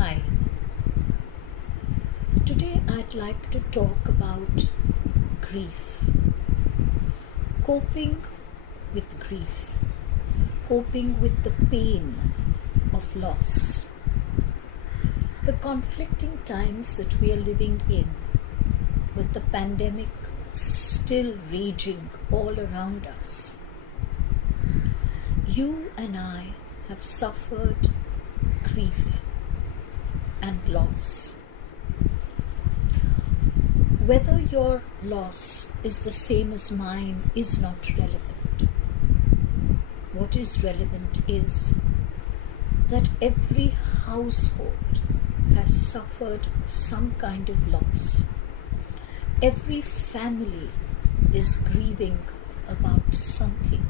Hi. Today I'd like to talk about grief. Coping with grief. Coping with the pain of loss. The conflicting times that we are living in, with the pandemic still raging all around us. You and I have suffered grief and loss. Whether your loss is the same as mine is not relevant. What is relevant is that every household has suffered some kind of loss. Every family is grieving about something.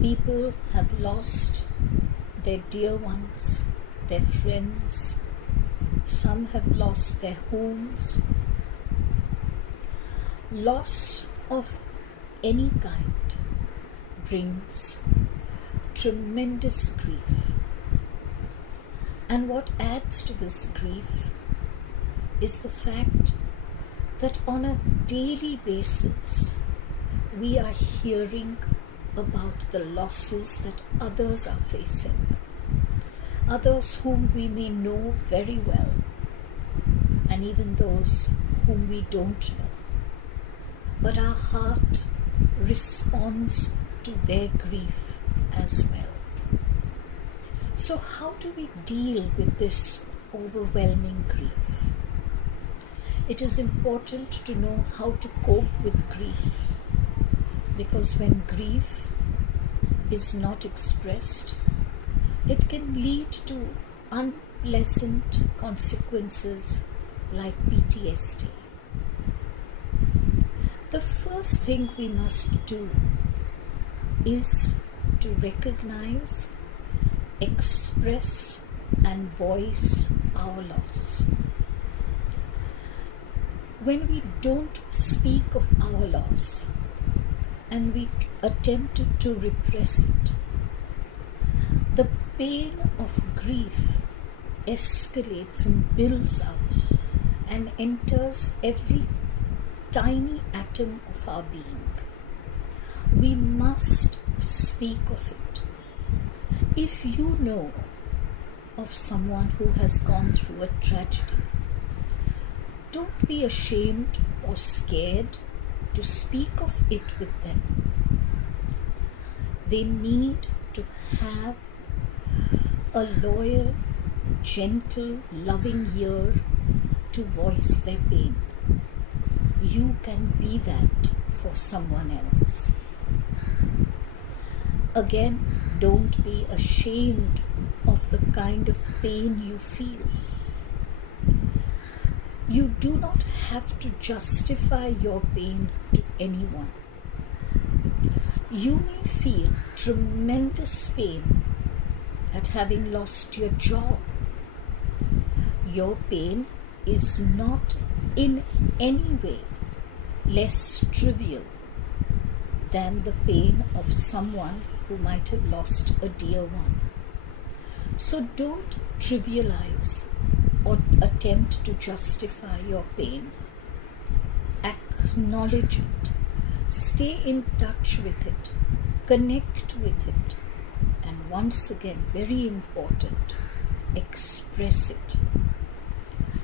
People have lost their dear ones, their friends. Some have lost their homes. Loss of any kind brings tremendous grief. And what adds to this grief is the fact that on a daily basis we are hearing about the losses that others are facing. Others whom we may know very well, and even those whom we don't know. But our heart responds to their grief as well. So how do we deal with this overwhelming grief? It is important to know how to cope with grief, because when grief is not expressed, it can lead to unpleasant consequences like PTSD. The first thing we must do is to recognize, express, and voice our loss. When we don't speak of our loss and we attempt to repress it, the pain of grief escalates and builds up and enters every tiny atom of our being. We must speak of it. If you know of someone who has gone through a tragedy, don't be ashamed or scared to speak of it with them. They need to have a loyal, gentle, loving ear to voice their pain. You can be that for someone else. Again, don't be ashamed of the kind of pain you feel. You do not have to justify your pain to anyone. You may feel tremendous pain at having lost your job. Your pain is not in any way less trivial than the pain of someone who might have lost a dear one. So don't trivialize or attempt to justify your pain. Acknowledge it. Stay in touch with it. Connect with it. And once again, very important, express it.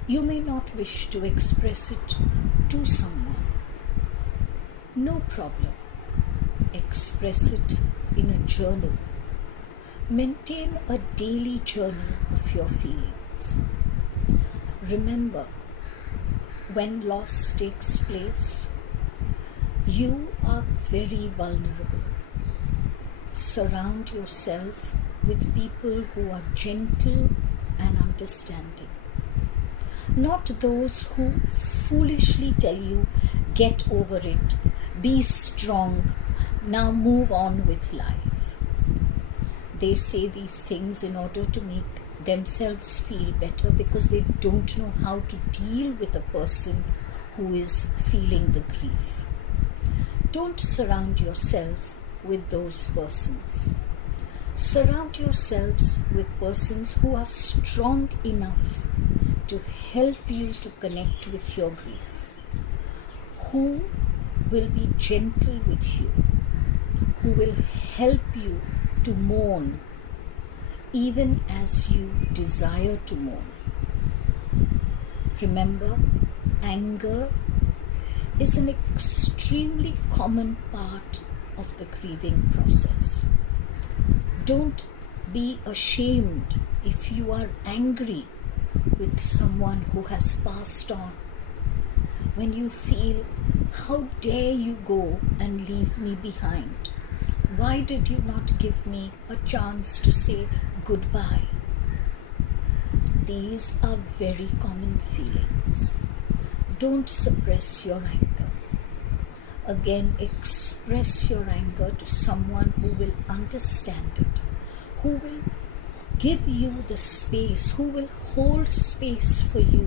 You may not wish to express it to someone. No problem. Express it in a journal. Maintain a daily journal of your feelings. Remember, when loss takes place, you are very vulnerable. Surround yourself with people who are gentle and understanding. Not those who foolishly tell you, get over it, be strong, now move on with life. They say these things in order to make themselves feel better because they don't know how to deal with a person who is feeling the grief. Don't surround yourself with those persons. Surround yourselves with persons who are strong enough to help you to connect with your grief, who will be gentle with you, who will help you to mourn even as you desire to mourn. Remember, anger is an extremely common part of the grieving process. Don't be ashamed if you are angry with someone who has passed on. When you feel, how dare you go and leave me behind? Why did you not give me a chance to say goodbye? These are very common feelings. Don't suppress your anger. Again, express your anger to someone who will understand it, who will give you the space, who will hold space for you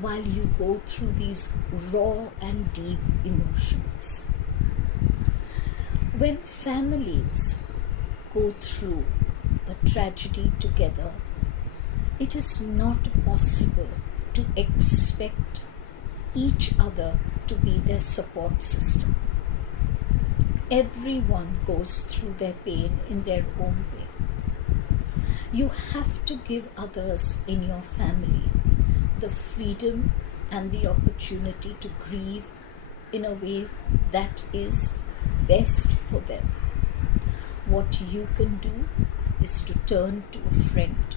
while you go through these raw and deep emotions. When families go through a tragedy together, it is not possible to expect each other to be their support system. Everyone goes through their pain in their own way. You have to give others in your family the freedom and the opportunity to grieve in a way that is best for them. What you can do is to turn to a friend,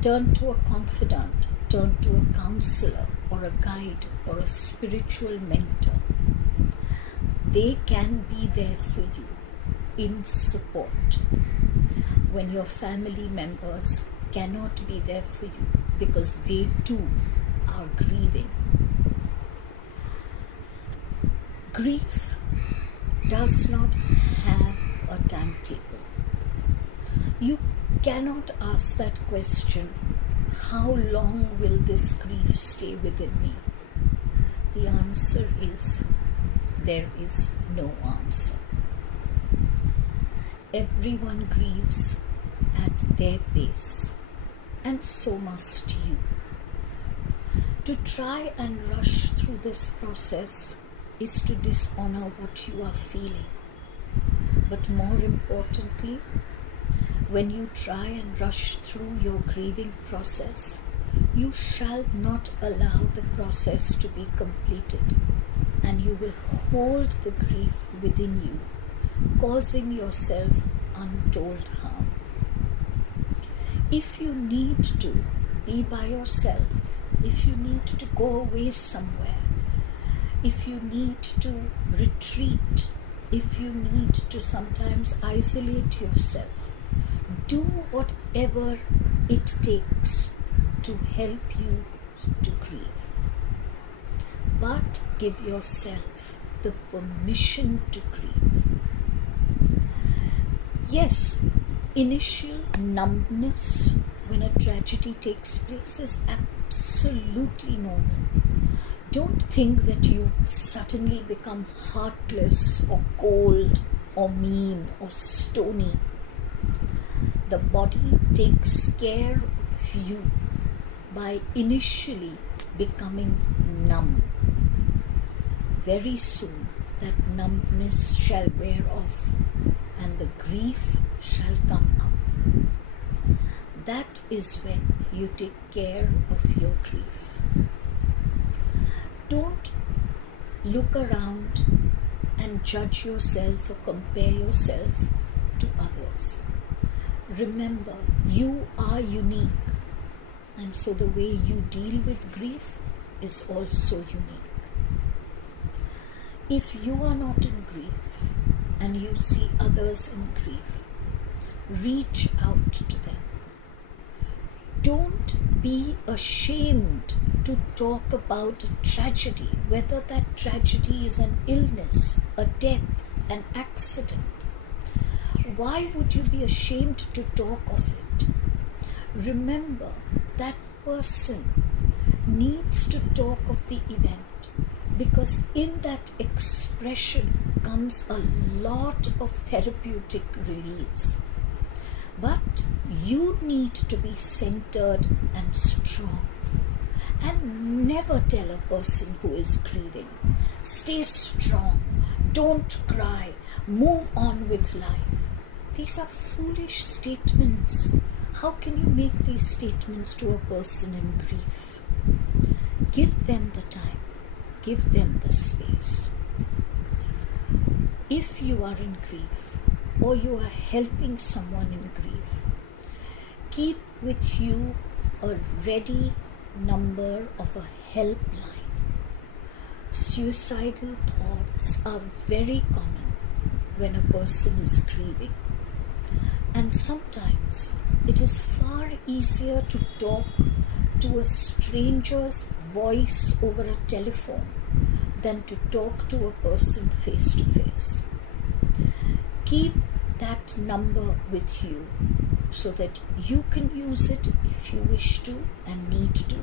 turn to a confidant, turn to a counselor or a guide or a spiritual mentor. They can be there for you in support when your family members cannot be there for you because they too are grieving. Grief does not have a timetable. You cannot ask that question, how long will this grief stay within me? The answer is, there is no answer. Everyone grieves at their pace, and so must you. To try and rush through this process is to dishonor what you are feeling. But more importantly, when you try and rush through your grieving process, you shall not allow the process to be completed, and you will hold the grief within you, causing yourself untold harm. If you need to be by yourself, if you need to go away somewhere, if you need to retreat, if you need to sometimes isolate yourself, do whatever it takes to help you to grieve. But give yourself the permission to grieve. Yes, initial numbness when a tragedy takes place is absolutely normal. Don't think that you suddenly become heartless or cold or mean or stony. The body takes care of you by initially becoming numb. Very soon that numbness shall wear off and the grief shall come up. That is when you take care of your grief. Don't look around and judge yourself or compare yourself to others. Remember, you are unique, and so the way you deal with grief is also unique. If you are not in grief and you see others in grief, reach out to them. Don't be ashamed to talk about a tragedy, whether that tragedy is an illness, a death, an accident. Why would you be ashamed to talk of it? Remember, that person needs to talk of the event, because in that expression comes a lot of therapeutic release. But you need to be centered and strong. And never tell a person who is grieving, stay strong, don't cry, move on with life. These are foolish statements. How can you make these statements to a person in grief? Give them the time, give them the space. If you are in grief or you are helping someone in grief, keep with you a ready number of a helpline. Suicidal thoughts are very common when a person is grieving, and sometimes it is far easier to talk to a stranger's voice over a telephone than to talk to a person face to face. Keep that number with you so that you can use it if you wish to and need to,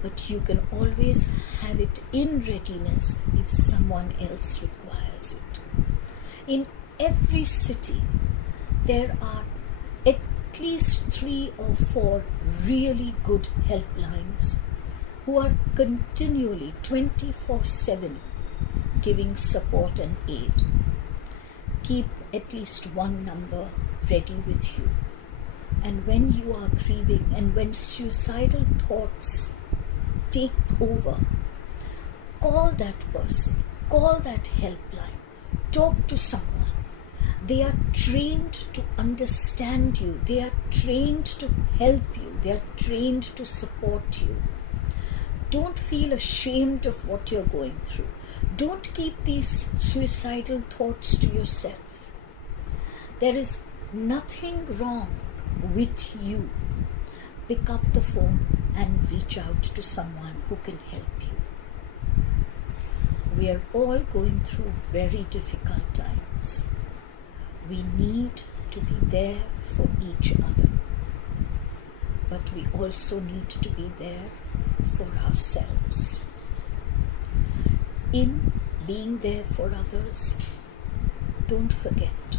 but you can always have it in readiness if someone else requires it. In every city, there are at least 3 or 4 really good helplines who are continually 24/7 giving support and aid. Keep at least one number ready with you. And when you are grieving and when suicidal thoughts take over, call that person, call that helpline, talk to someone. They are trained to understand you, they are trained to help you, they are trained to support you. Don't feel ashamed of what you're going through. Don't keep these suicidal thoughts to yourself. There is nothing wrong with you. Pick up the phone and reach out to someone who can help you. We are all going through very difficult times. We need to be there for each other, but we also need to be there for ourselves. In being there for others, don't forget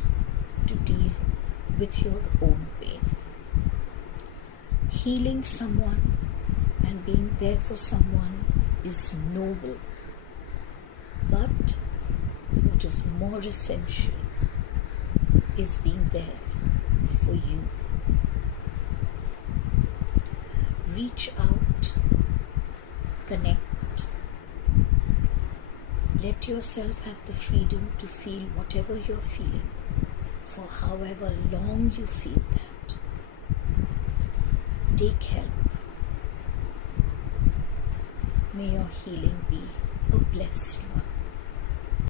to deal with your own pain. Healing someone and being there for someone is noble, but what is more essential is being there for you. Reach out, connect. Let yourself have the freedom to feel whatever you're feeling for however long you feel that. Take help. May your healing be a blessed one.